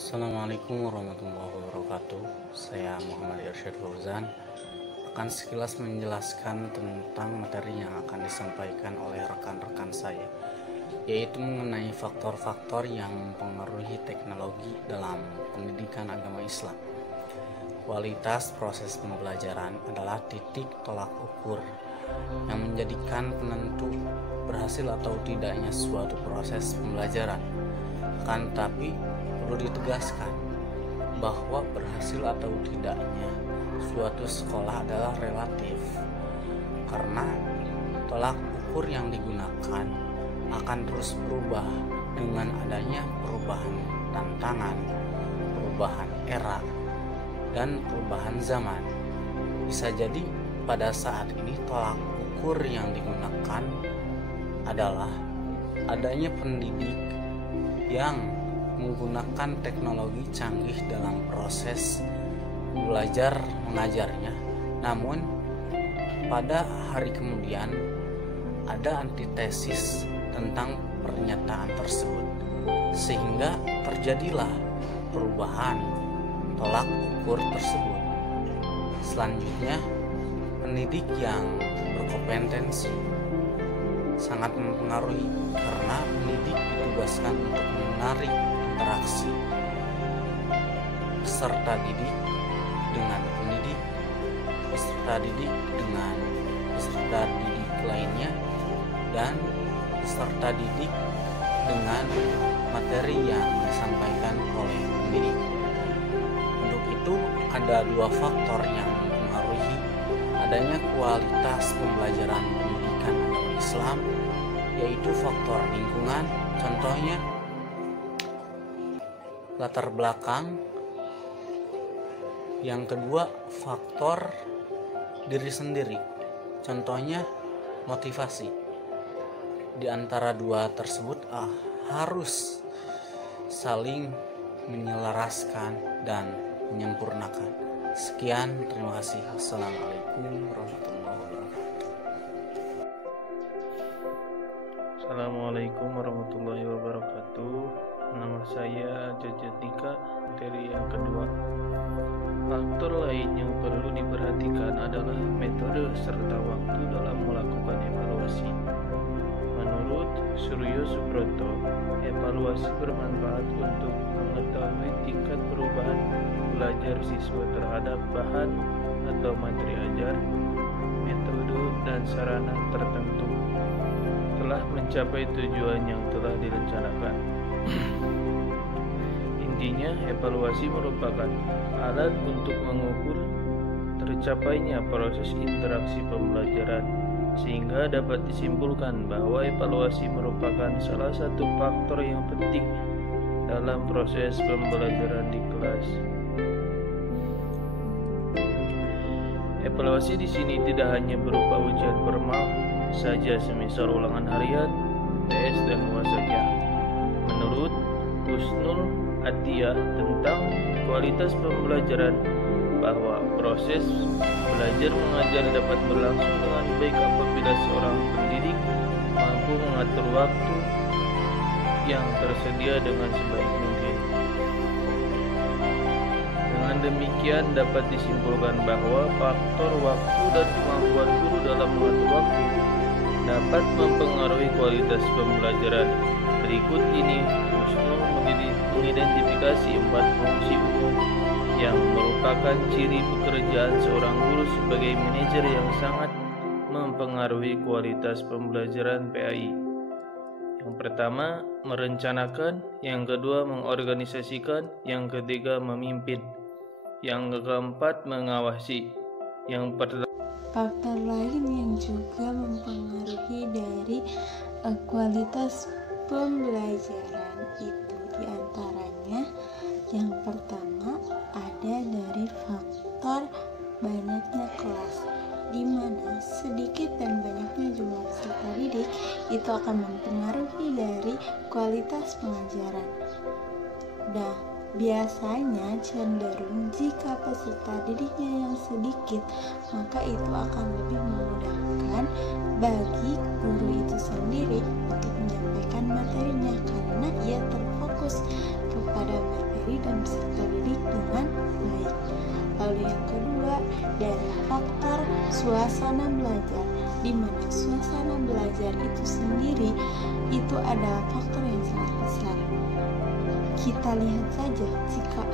Assalamualaikum warahmatullahi wabarakatuh. Saya Muhammad Irsyad Fauzan akan sekilas menjelaskan tentang materi yang akan disampaikan oleh rekan-rekan saya, yaitu mengenai faktor-faktor yang mempengaruhi teknologi dalam pendidikan agama Islam. Kualitas proses pembelajaran adalah titik tolak ukur yang menjadikan penentu berhasil atau tidaknya suatu proses pembelajaran. Akan tetapi perlu ditegaskan bahwa berhasil atau tidaknya suatu sekolah adalah relatif, karena tolak ukur yang digunakan akan terus berubah dengan adanya perubahan tantangan, perubahan era, dan perubahan zaman. Bisa jadi pada saat ini tolak ukur yang digunakan adalah adanya pendidik yang menggunakan teknologi canggih dalam proses belajar mengajarnya. Namun pada hari kemudian ada antitesis tentang pernyataan tersebut, sehingga terjadilah perubahan tolak ukur tersebut. Selanjutnya, pendidik yang berkompetensi sangat mempengaruhi, karena pendidik ditugaskan untuk menarik interaksi peserta didik dengan pendidik, peserta didik dengan peserta didik lainnya, dan peserta didik dengan materi yang disampaikan oleh pendidik. Untuk itu ada dua faktor yang mempengaruhi adanya kualitas pembelajaran pendidikan agama Islam, yaitu faktor lingkungan, contohnya latar belakang. Yang kedua, faktor diri sendiri, contohnya motivasi. Di antara dua tersebut harus saling menyelaraskan dan menyempurnakan. Sekian, terima kasih. Assalamualaikum warahmatullahi wabarakatuh. Assalamualaikum warahmatullahi wabarakatuh. Nama saya Jajat Dika. Materi yang kedua, faktor lain yang perlu diperhatikan adalah metode serta waktu dalam melakukan evaluasi. Menurut Suryo Subroto, evaluasi bermanfaat untuk mengetahui tingkat perubahan belajar siswa terhadap bahan atau materi ajar, metode, dan sarana tertentu telah mencapai tujuan yang telah direncanakan. Intinya, evaluasi merupakan alat untuk mengukur tercapainya proses interaksi pembelajaran, sehingga dapat disimpulkan bahwa evaluasi merupakan salah satu faktor yang penting dalam proses pembelajaran di kelas. Evaluasi di sini tidak hanya berupa ujian formal saja, semisal ulangan harian, tes, dan UAS saja. Menurut Husnul Atiyah tentang kualitas pembelajaran, bahwa proses belajar mengajar dapat berlangsung dengan baik apabila seorang pendidik mampu mengatur waktu yang tersedia dengan sebaik mungkin. Dengan demikian dapat disimpulkan bahwa faktor waktu dan kemampuan guru dalam mengatur waktu dapat mempengaruhi kualitas pembelajaran. Berikut ini Husnul mengidentifikasi 4 fungsi umum yang merupakan ciri pekerjaan seorang guru sebagai manajer yang sangat mempengaruhi kualitas pembelajaran PAI. Yang pertama, merencanakan. Yang kedua, mengorganisasikan. Yang ketiga, memimpin. Yang keempat, mengawasi. Faktor lain yang juga mempengaruhi dari kualitas pembelajaran itu diantaranya, yang pertama ada dari faktor banyaknya kelas, di mana sedikit dan banyaknya jumlah peserta didik itu akan mempengaruhi dari kualitas pengajaran. Dan biasanya cenderung jika peserta didiknya yang sedikit, maka itu akan lebih memudahkan bagi guru itu sendiri untuk menyampaikan materinya, karena ia terfokus kepada materi sendiri dan peserta didik dengan baik. Lalu yang kedua, dari faktor suasana belajar, di mana suasana belajar itu sendiri itu adalah faktor yang sangat besar. Kita lihat saja jika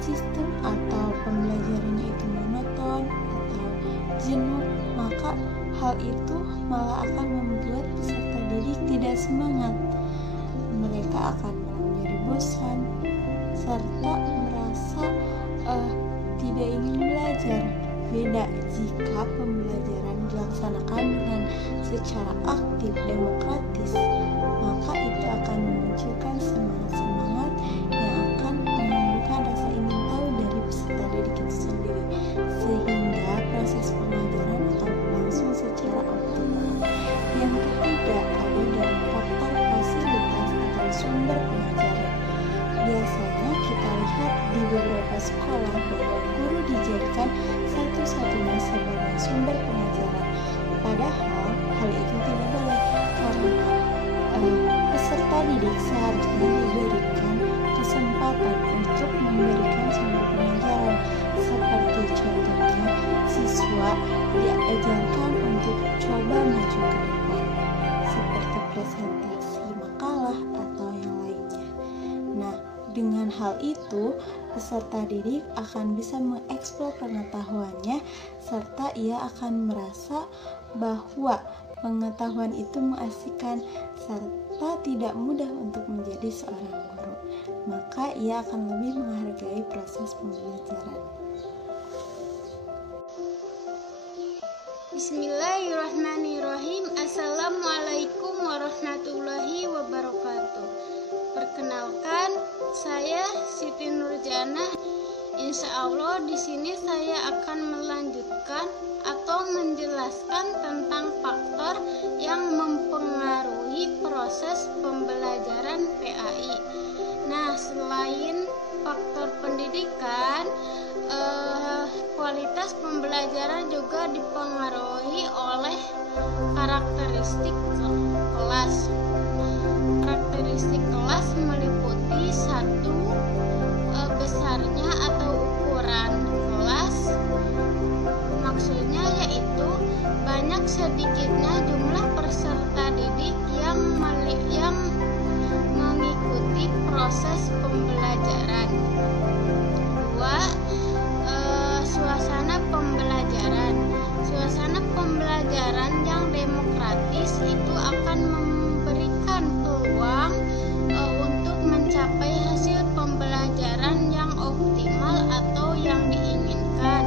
sistem atau pembelajarannya itu monoton atau jenuh, maka hal itu malah akan membuat peserta didik tidak semangat. Mereka akan menjadi bosan serta merasa tidak ingin belajar. Beda jika pembelajaran dilaksanakan dengan secara aktif, demokratis, maka itu akan memunculkan semangat-semangat yang akan menumbuhkan rasa ingin tahu dari peserta didik itu sendiri, sehingga proses pengajaran akan berlangsung secara optimal. Yang ketiga, ada dari faktor fasilitas atau sumber pengajaran. Biasanya kita lihat di beberapa sekolah bahwa guru dijadikan satu-satunya sebagai sumber pengajaran. Padahal hal itu tidak boleh, karena peserta didik seharusnya diberikan kesempatan untuk memberikan sumber pengajaran. Seperti contohnya, siswa diajarkan untuk coba maju ke depan, seperti presentasi makalah atau yang lainnya. Nah, dengan hal itu, peserta didik akan bisa mengeksplor pengetahuannya serta ia akan merasa bahwa pengetahuan itu mengasihkan serta tidak mudah untuk menjadi seorang guru. Maka ia akan lebih menghargai proses pembelajaran. Bismillahirrahmanirrahim. Assalamualaikum warahmatullahi wabarakatuh. Perkenalkan, saya Siti Nurjana. Insya Allah di sini saya akan melanjutkan atau menjelaskan tentang faktor yang mempengaruhi proses pembelajaran PAI. Nah, selain faktor pendidikan, kualitas pembelajaran juga dipengaruhi oleh karakteristik kelas. Karakteristik kelas meliputi satu, besarnya atau ukuran kelas, maksudnya yaitu banyak sedikitnya jumlah peserta didik yang mengikuti proses pembelajaran. Dua, suasana pembelajaran. Suasana pembelajaran yang demokratis itu akan memberikan peluang untuk mencapai hasil pembelajaran yang optimal atau yang diinginkan,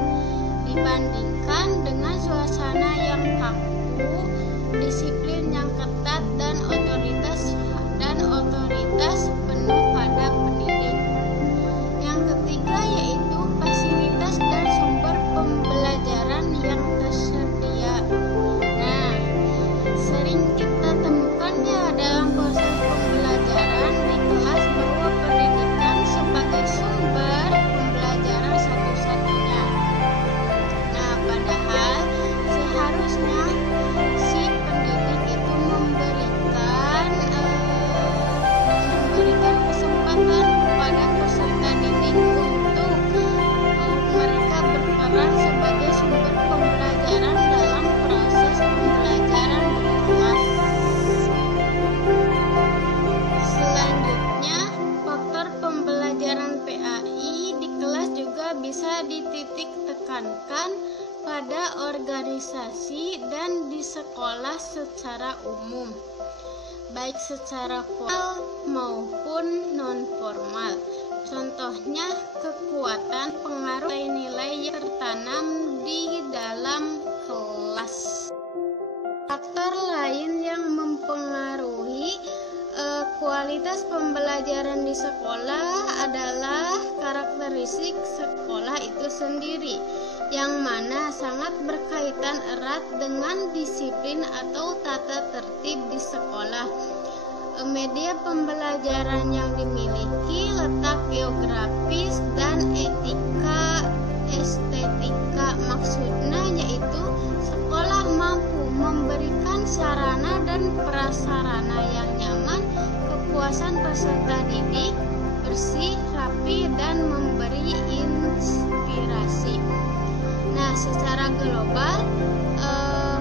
dibandingkan dengan suasana yang kaku, disiplin yang ketat dan otoritas penuh pada pendidik. Yang ketiga yaitu fasilitas dan sumber pembelajaran yang tersedia. Nah, sering kita temukan ya dalam proses pembelajaran di kelas bahwa pendidikan sebagai sumber pembelajaran satu-satunya. Nah, padahal seharusnya si pendidik itu memberikan kesempatan kepada peserta didik untuk mereka berperan sebagai sumber pembelajaran dalam proses pembelajaran di kelas. Selanjutnya, faktor pembelajaran PAI di kelas juga bisa dititik tekankan pada organisasi dan di sekolah secara umum, baik secara formal maupun non-formal. Contohnya, kekuatan pengaruh nilai yang tertanam di dalam kelas. Faktor lain yang mempengaruhi kualitas pembelajaran di sekolah adalah karakteristik sekolah itu sendiri, yang mana sangat berkaitan erat dengan disiplin atau tata tertib di sekolah. Media pembelajaran yang dimiliki, letak geografis, dan etika estetika. Maksudnya yaitu sekolah mampu memberikan sarana dan prasarana yang nyaman, kepuasan peserta didik, bersih, rapi, dan memberi inspirasi. Nah, secara global,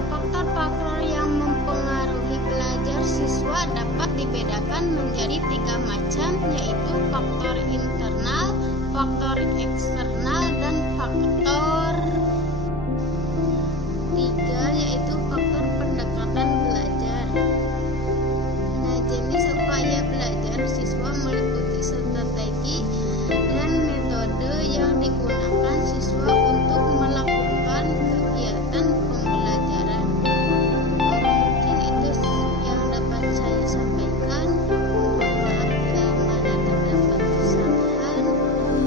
faktor-faktor yang mempengaruhi belajar siswa dapat dibedakan menjadi 3 macam, yaitu faktor internal, faktor eksternal, dan faktor 3 yaitu faktor pendekatan belajar. Nah, jenis upaya belajar siswa meliputi strategi dan metode yang digunakan siswa untuk melakukan kegiatan pembelajaran. Mungkin itu yang dapat saya sampaikan. Maaf bila mana terdapat kesalahan.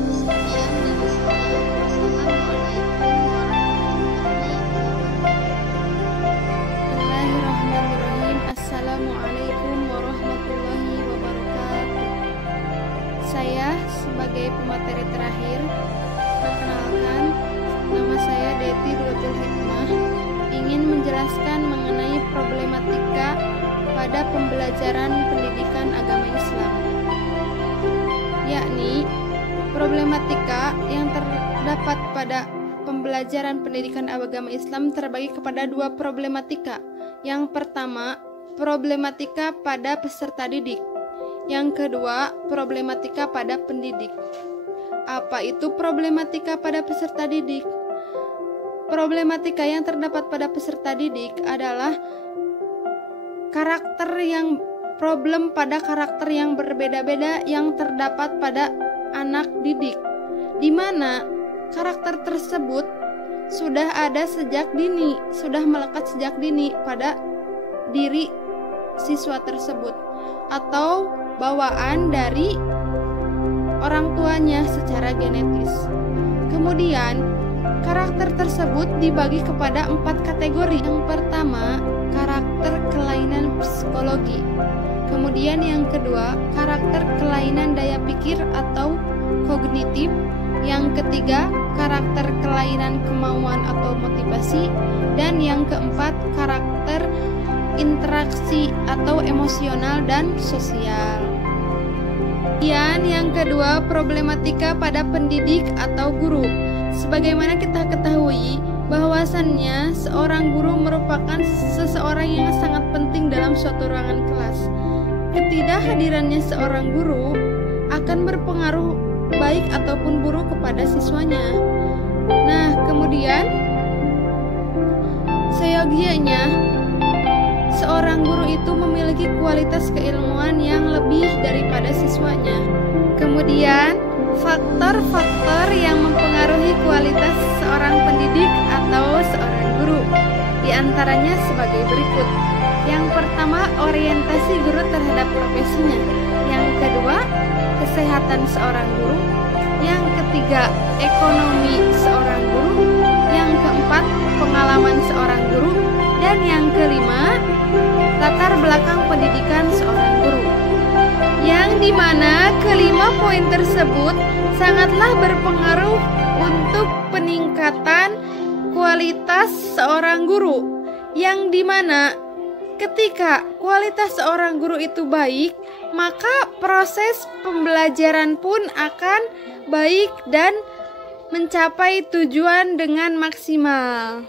Sekian dari saya. Wassalamualaikum warahmatullahi wabarakatuh. Bismillahirrahmanirrahim. Assalamualaikum warahmatullahi wabarakatuh. Saya sebagai pemateri terakhir, perkenalkan, nama saya Deti Duratul Hikmah, ingin menjelaskan mengenai problematika pada pembelajaran pendidikan agama Islam, yakni problematika yang terdapat pada pembelajaran pendidikan agama Islam terbagi kepada 2 problematika. Yang pertama, problematika pada peserta didik. Yang kedua, problematika pada pendidik. Apa itu problematika pada peserta didik? Problematika yang terdapat pada peserta didik adalah problem pada karakter yang berbeda-beda yang terdapat pada anak didik, di mana karakter tersebut sudah ada sejak dini, sudah melekat sejak dini pada diri siswa tersebut, atau bawaan dari orang tuanya secara genetis. Kemudian, karakter tersebut dibagi kepada 4 kategori. Yang pertama, karakter kelainan psikologi. Kemudian yang kedua, karakter kelainan daya pikir atau kognitif. Yang ketiga, karakter kelainan kemauan atau motivasi. Dan yang keempat, karakter interaksi atau emosional dan sosial. Kemudian yang kedua, problematika pada pendidik atau guru. Sebagaimana kita ketahui bahwasannya seorang guru merupakan seseorang yang sangat penting dalam suatu ruangan kelas. Ketidakhadirannya seorang guru akan berpengaruh baik ataupun buruk kepada siswanya. Nah, kemudian seyogianya seorang guru itu memiliki kualitas keilmuan yang lebih daripada siswanya. Kemudian, faktor-faktor yang mempengaruhi kualitas seorang pendidik atau seorang guru, di antaranya sebagai berikut. Yang pertama, orientasi guru terhadap profesinya. Yang kedua, kesehatan seorang guru. Yang ketiga, ekonomi seorang guru. Yang keempat, pengalaman seorang guru. Dan yang kelima, latar belakang pendidikan seorang guru. Yang dimana kelima poin tersebut sangatlah berpengaruh untuk peningkatan kualitas seorang guru. Yang dimana ketika kualitas seorang guru itu baik, maka proses pembelajaran pun akan baik dan mencapai tujuan dengan maksimal.